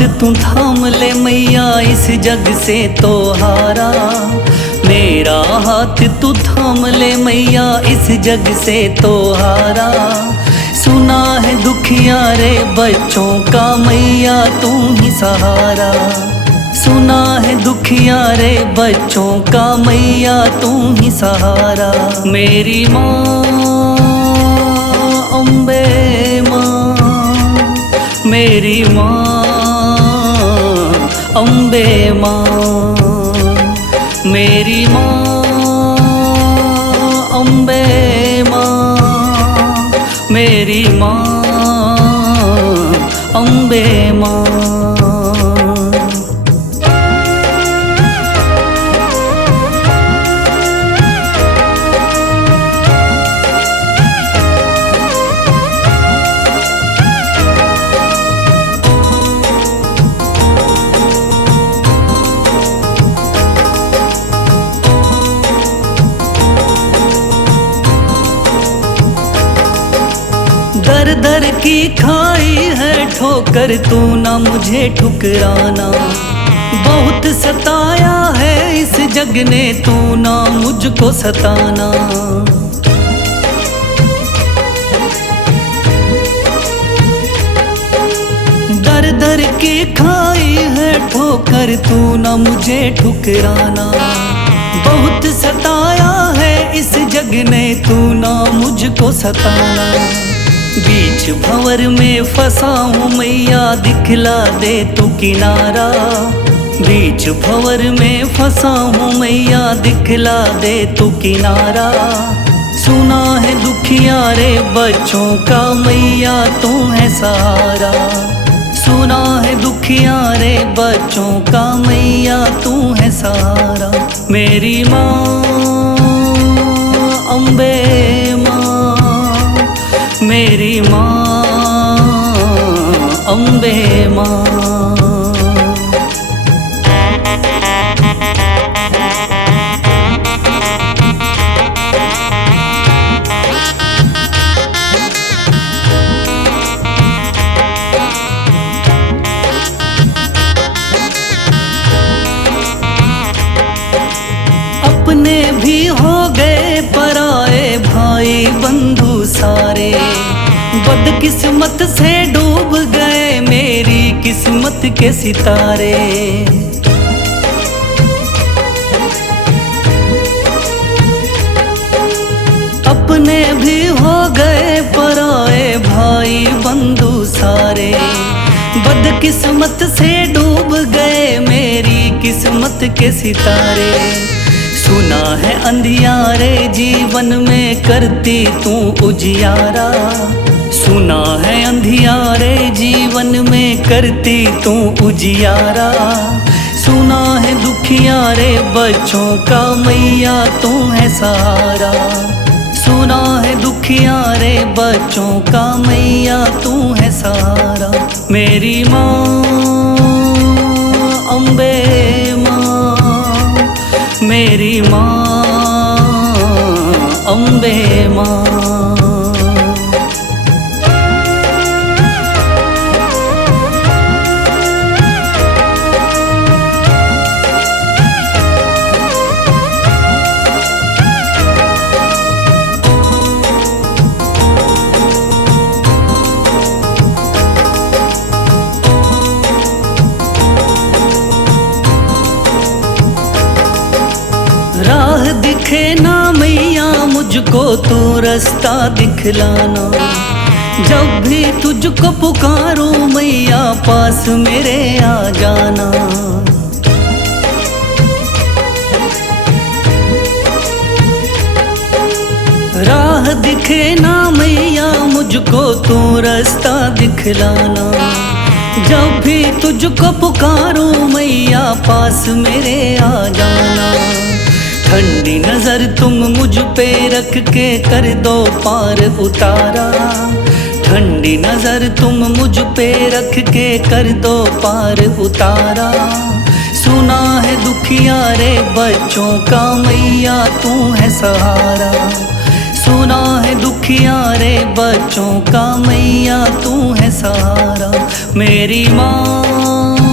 हाथ तू थाम ले मैया इस जग से तो हारा। मेरा हाथ तू थाम ले मैया इस जग से तो हारा। सुना है दुखिया रे बच्चों का मैया तू ही सहारा। सुना है दुखिया रे बच्चों का मैया तू ही सहारा। मेरी माँ अम्बे माँ, मेरी माँ अम्बे माँ, मेरी माँ अम्बे माँ, मेरी माँ अम्बे माँ। दर दर की खाई है ठोकर तू ना मुझे ठुकराना। बहुत सताया है इस जग ने तू ना मुझको सताना। दर दर की खाई है ठोकर तू ना मुझे ठुकराना। बहुत सताया है इस जग ने तू ना मुझको सताना। बीच भंवर में फंसा हूँ मैया दिखला दे तू किनारा। बीच भंवर में फंसा हूँ मैया दिखला दे तू किनारा। सुना है दुखिया रे बच्चों का मैया तू है सहारा। सुना है दुखिया रे बच्चों का मैया तू है सहारा। मेरी माँ अम्बे माँ, मेरी माँ अम्बे माँ। अपने भी हो गए पराए भाई बंधु सारे। बदकिस्मत से डूब गए मेरी किस्मत के सितारे। अपने भी हो गए पराए भाई बंधु सारे। बदकिस्मत से डूब गए मेरी किस्मत के सितारे। सुना है अंधियारे जीवन में करती तू उजियारा। सुना है अंधियारे जीवन में करती तू उजियारा। सुना है दुखिया रे बच्चों का मैया तू है सहारा। सुना है दुखिया रे बच्चों का मैया तू है सहारा। मेरी माँ अम्बे माँ, मेरी माँ अम्बे माँ। राह दिखे ना मैया मुझको तू रास्ता दिखलाना। जब भी तुझको पुकारूं मैया पास मेरे आ जाना। राह दिखे ना मैया मुझको तू रास्ता दिखलाना। जब भी तुझको पुकारूं मैया पास मेरे आ जाना। ठंडी नजर तुम मुझ पे रख के कर दो पार उतारा। ठंडी नजर तुम मुझ पे रख के कर दो पार उतारा। सुना है दुखिया रे बच्चों का मैया तू है सहारा। सुना है दुखिया रे बच्चों का मैया तू है सहारा। मेरी माँ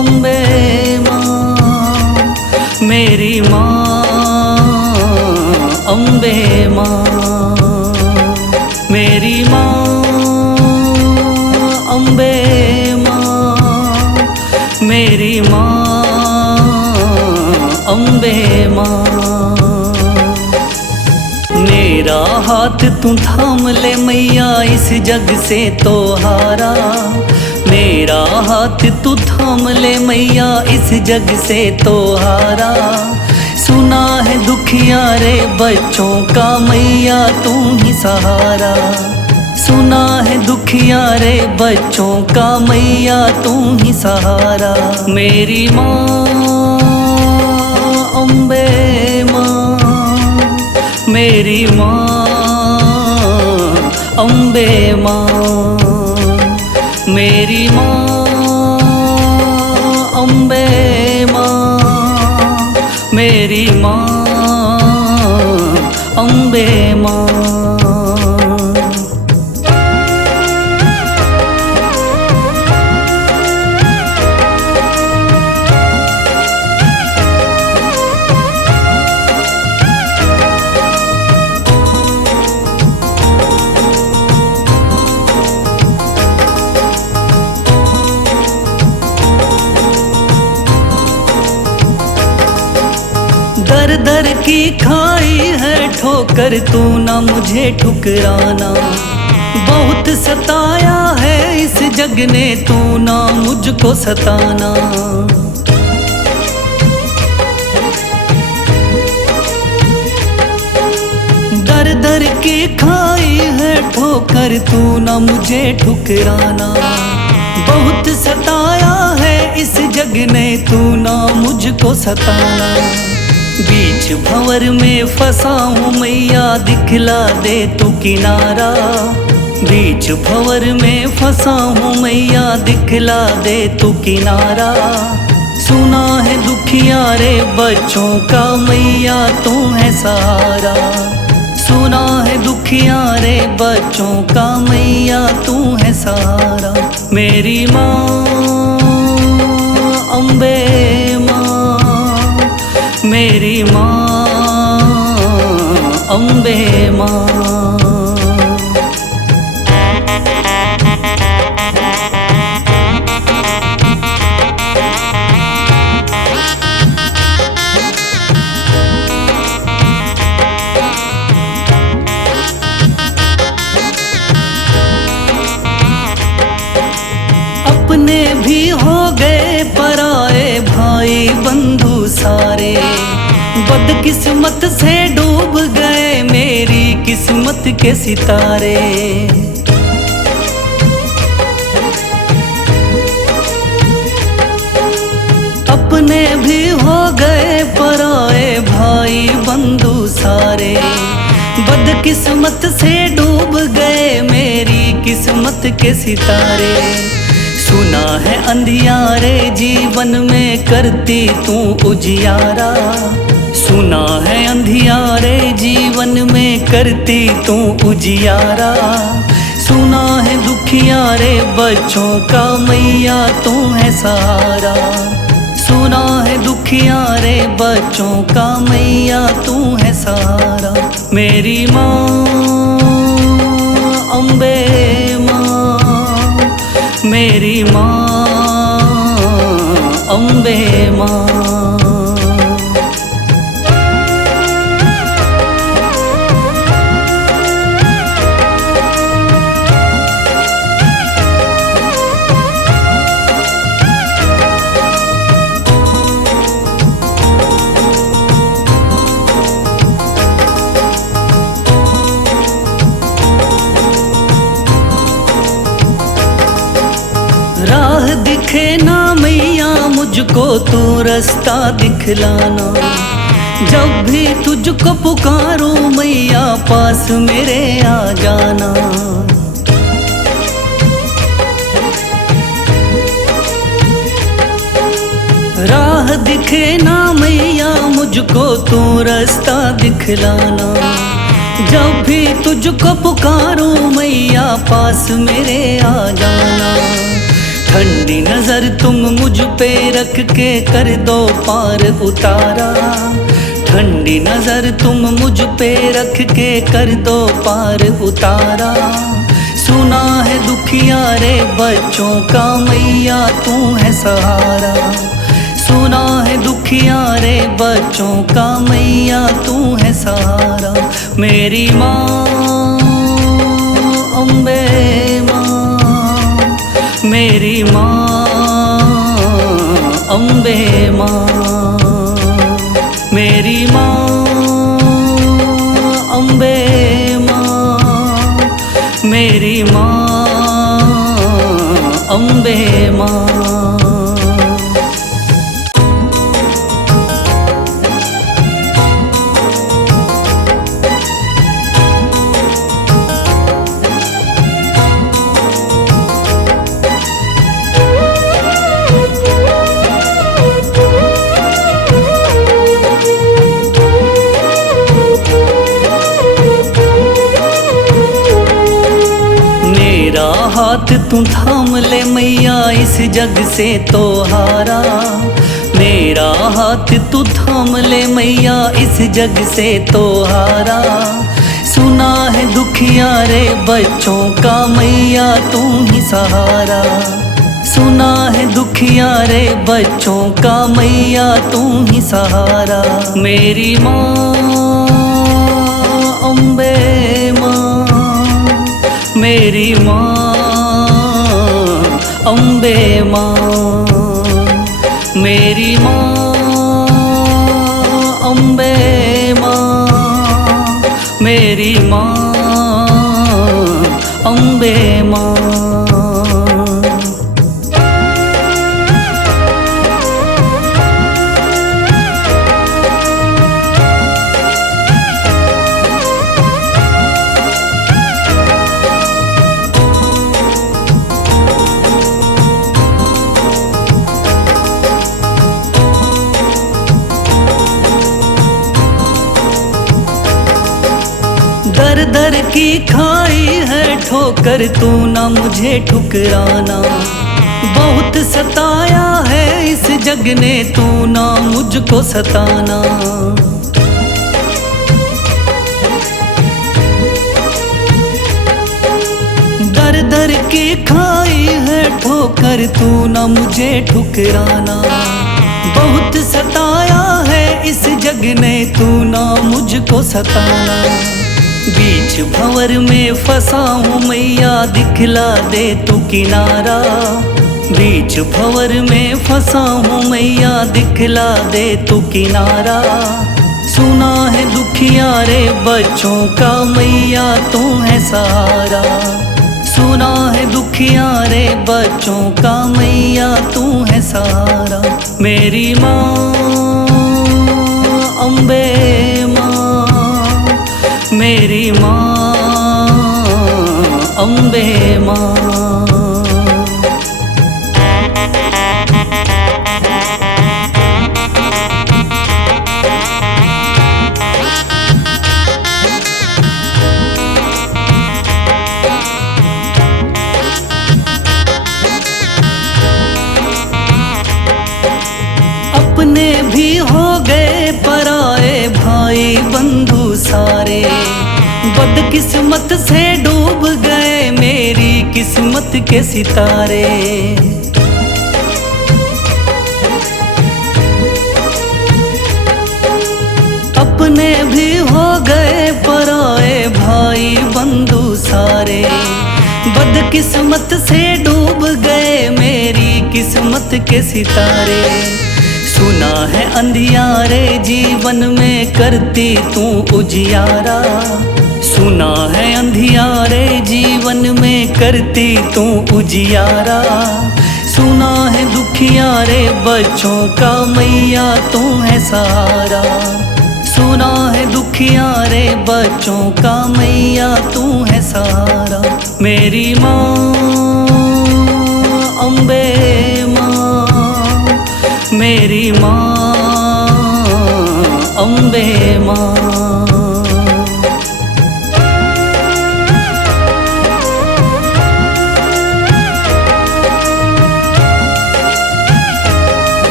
अम्बे माँ मेरी माँ, अम्बे माँ मेरी माँ, अम्बे माँ मेरी माँ, अम्बे माँ। मेरा हाथ तू थाम ले मैया, इस जग से तो हारा। मेरा हाथ तू थाम ले मैया, इस जग से तो हारा। सुना है दुखियारे बच्चों का मैया तू ही सहारा। सुना है दुखियारे बच्चों का मैया तू ही सहारा। मेरी माँ अम्बे माँ मेरी माँ, अम्बे माँ मेरी माँ, अम्बे माँ मेरी माँ, अम्बे माँ। दर दर की खाई है ठोकर, तू ना मुझे ठुकराना। बहुत सताया है इस जग ने, तू ना मुझको सताना। दर दर की खाई है ठोकर, तू ना मुझे ठुकराना। बहुत सताया है इस जग ने, तू ना मुझको सताना। बीच भंवर में फंसा हूँ मैया, दिखला दे तू किनारा। बीच भंवर में फंसा हूँ मैया, दिखला दे तू किनारा। सुना है दुखियारे बच्चों का मैया तू है सहारा। सुना है दुखियारे बच्चों का मैया तू है सहारा। मेरी माँ अम्बे मेरी माँ, अम्बे माँ। अपने भी हो गए पराए भाई बंधु सारे। बदकिस्मत से डूब गए मेरी किस्मत के सितारे। अपने भी हो गए पराए भाई बंधु सारे। बदकिस्मत से डूब गए मेरी किस्मत के सितारे। सुना है अंधियारे जीवन में करती तू उजियारा। सुना है अंधियारे जीवन में करती तू उजियारा। सुना है दुखियारे बच्चों का मैया तू है सहारा। सुना है दुखियारे बच्चों का मैया तू है सहारा। मेरी माँ अम्बे माँ मेरी माँ, अम्बे माँ। राह दिखे ना मैया मुझको तू रास्ता दिखलाना। जब भी तुझको पुकारूं मैया पास मेरे आ जाना। राह दिखे ना मैया मुझको तू रास्ता दिखलाना। जब भी तुझको पुकारूं मैया पास मेरे आ जाना। ठंडी नजर तुम मुझ पे रख के कर दो पार उतारा। ठंडी नजर तुम मुझ पे रख के कर दो पार उतारा। सुना है दुखिया रे बच्चों का मैया तू है सहारा। सुना है दुखिया रे बच्चों का मैया तू है सहारा। मेरी माँ अम्बे माँ, मेरी माँ अम्बे माँ, मेरी माँ अम्बे माँ, मेरी माँ अम्बे माँ। हाथ तू थाम ले मैया इस जग से तो हारा। मेरा हाथ तू थाम ले मैया इस जग से तो हारा। सुना है दुखिया रे बच्चों का मैया तू ही सहारा। सुना है दुखिया रे बच्चों का मैया तू ही सहारा। मेरी माँ अम्बे माँ, मेरी माँ अम्बे माँ, मेरी माँ अम्बे माँ, मेरी माँ अम्बे माँ। दर दर की खाई है ठोकर तू ना मुझे ठुकराना। बहुत सताया है इस जग ने तू ना मुझको सताना। दर दर की खाई है ठोकर तू ना मुझे ठुकराना। बहुत सताया है इस जग ने तू ना मुझको सताना। बीच भंवर में फंसा हूँ मैया दिखला दे तू किनारा। बीच भंवर में फंसा हूँ मैया दिखला दे तू किनारा। सुना है दुखिया रे बच्चों का मैया तू है सहारा। सुना है दुखिया रे बच्चों का मैया तू है सहारा। मेरी माँ अम्बे माँ, मेरी माँ अम्बे माँ। अपने भी हो गए पराए भाई बंधु सारे। बदकिस्मत से डूब गए मेरी किस्मत के सितारे। अपने भी हो गए पराए भाई बंधु सारे। बदकिस्मत से डूब गए मेरी किस्मत के सितारे। सुना है अंधियारे जीवन में करती तू उजियारा। सुना है अंधियारे जीवन में करती तू उजियारा। सुना है दुखिया रे बच्चों का मैया तू है सहारा। सुना है दुखिया रे बच्चों का मैया तू है सहारा। मेरी माँ अम्बे माँ, मेरी माँ अम्बे माँ।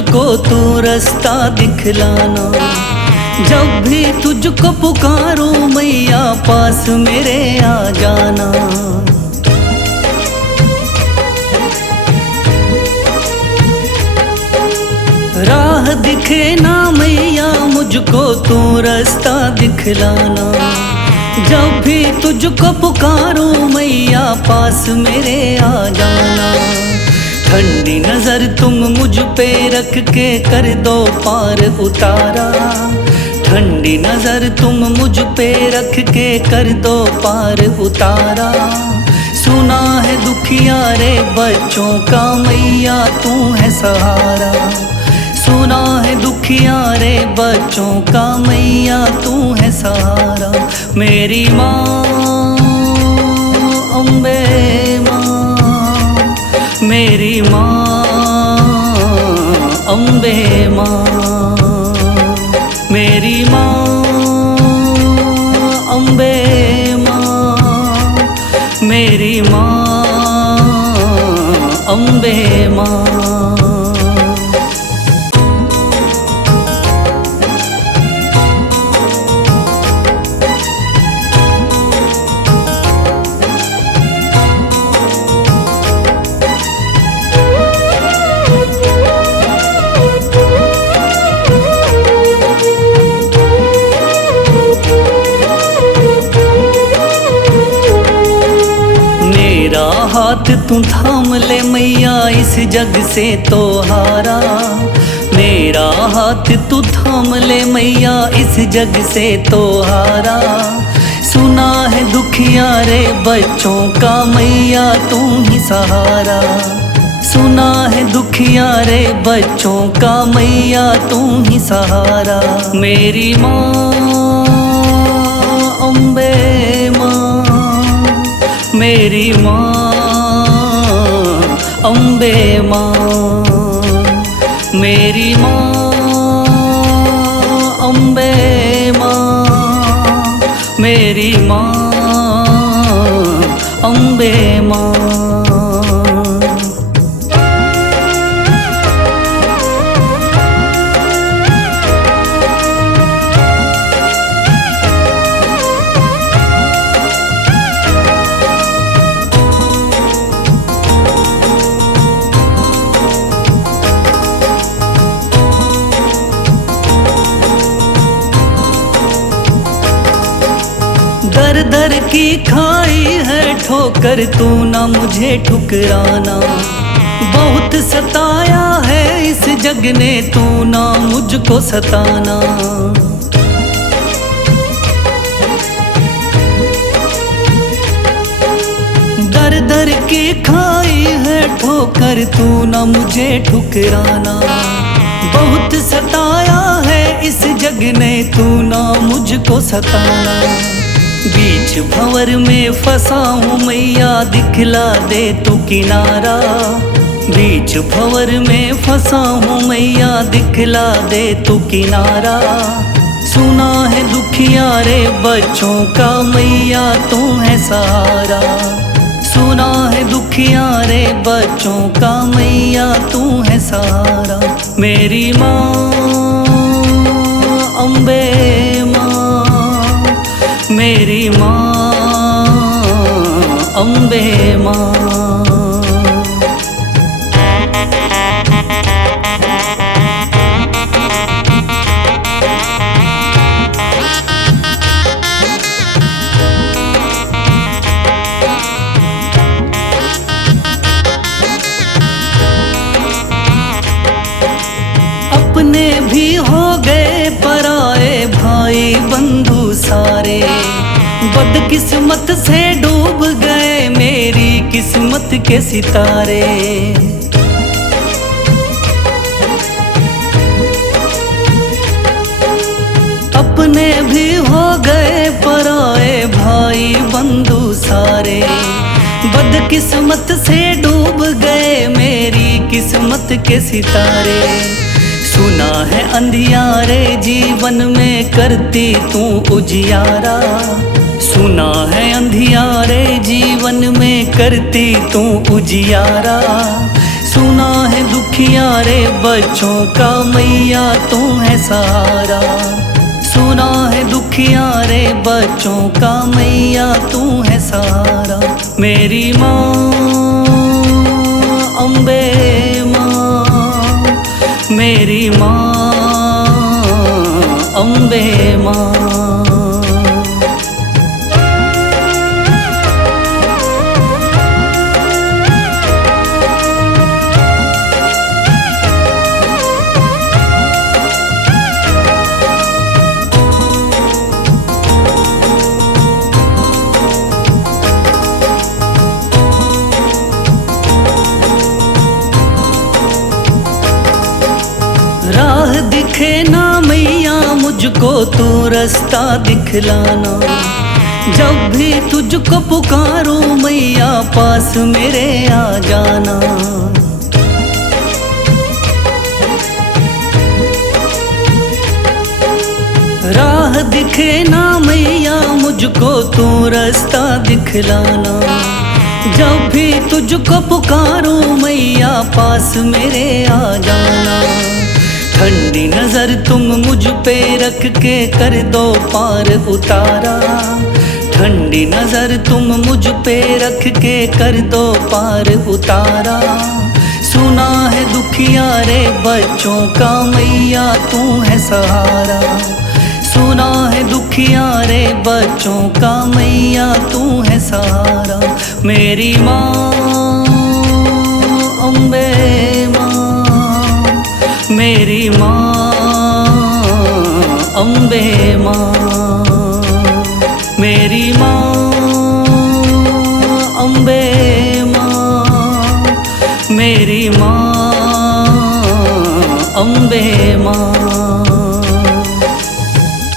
मुझको तू रास्ता दिखलाना। जब भी तुझको पुकारूं मैया पास मेरे आ जाना। राह दिखे ना मैया मुझको तू रास्ता दिखलाना। जब भी तुझको पुकारूं मैया पास मेरे आ जाना। ठंडी नजर तुम मुझ पे रख के कर दो पार उतारा। ठंडी नजर तुम मुझ पे रख के कर दो पार उतारा। सुना है दुखिया रे बच्चों का मैया तू है सहारा। सुना है दुखिया रे बच्चों का मैया तू है सहारा। मेरी माँ अम्बे माँ, मेरी माँ अम्बे माँ, मेरी माँ अम्बे माँ, मेरी माँ अम्बे माँ। हाथ तू थाम ले मैया इस जग से तो हारा। मेरा हाथ तू थाम ले मैया इस जग से तो हारा। सुना है दुखिया रे बच्चों का मैया तू ही सहारा। सुना है दुखिया रे बच्चों का मैया तू ही सहारा। मेरी माँ अम्बे माँ, मेरी माँ अम्बे माँ, मेरी माँ अम्बे माँ, मेरी माँ अम्बे माँ। दर दर की खाई है ठोकर तू ना मुझे ठुकराना। बहुत सताया है इस जग ने तू ना मुझको सताना। दर दर की खाई है ठोकर तू ना मुझे ठुकराना। बहुत सताया है इस जग ने तू ना मुझको सताना। बीच भंवर में फंसा हूँ मैया दिखला दे तू किनारा। बीच भंवर में फंसा हूँ मैया दिखला दे तू किनारा। सुना है दुखिया रे बच्चों का मैया तू है सहारा। सुना है दुखिया रे बच्चों का मैया तू है सहारा। मेरी माँ अम्बे माँ, मेरी माँ अम्बे माँ। अपने भी हो गए पराए भाई बंधु सारे। बदकिस्मत से डूब गए मेरी किस्मत के सितारे। अपने भी हो गए पराए भाई बंधु सारे। बदकिस्मत से डूब गए मेरी किस्मत के सितारे। सुना है अंधियारे जीवन में करती तू उजियारा। सुना है अंधियारे जीवन में करती तू उजियारा। सुना है दुखियारे बच्चों का मैया तू है सहारा। सुना है दुखियारे बच्चों का मैया तू है सहारा। मेरी माँ अम्बे माँ, मेरी माँ अम्बे माँ। राह दिखे ना मैया मुझको तू रास्ता दिखलाना। जब भी तुझको पुकारूं मैया पास मेरे आ जाना। राह दिखे ना मैया मुझको तू रास्ता दिखलाना। जब भी तुझको पुकारूं मैया पास मेरे आ जाना। ठंडी नजर तुम मुझ पे रख के कर दो पार उतारा। ठंडी नजर तुम मुझ पे रख के कर दो पार उतारा। सुना है दुखियारे बच्चों का मैया तू है सहारा। सुना है दुखियारे बच्चों का मैया तू है सहारा। मेरी माँ अम्बे माँ, मेरी माँ अम्बे माँ। मेरी माँ अम्बे माँ, मेरी माँ अम्बे माँ।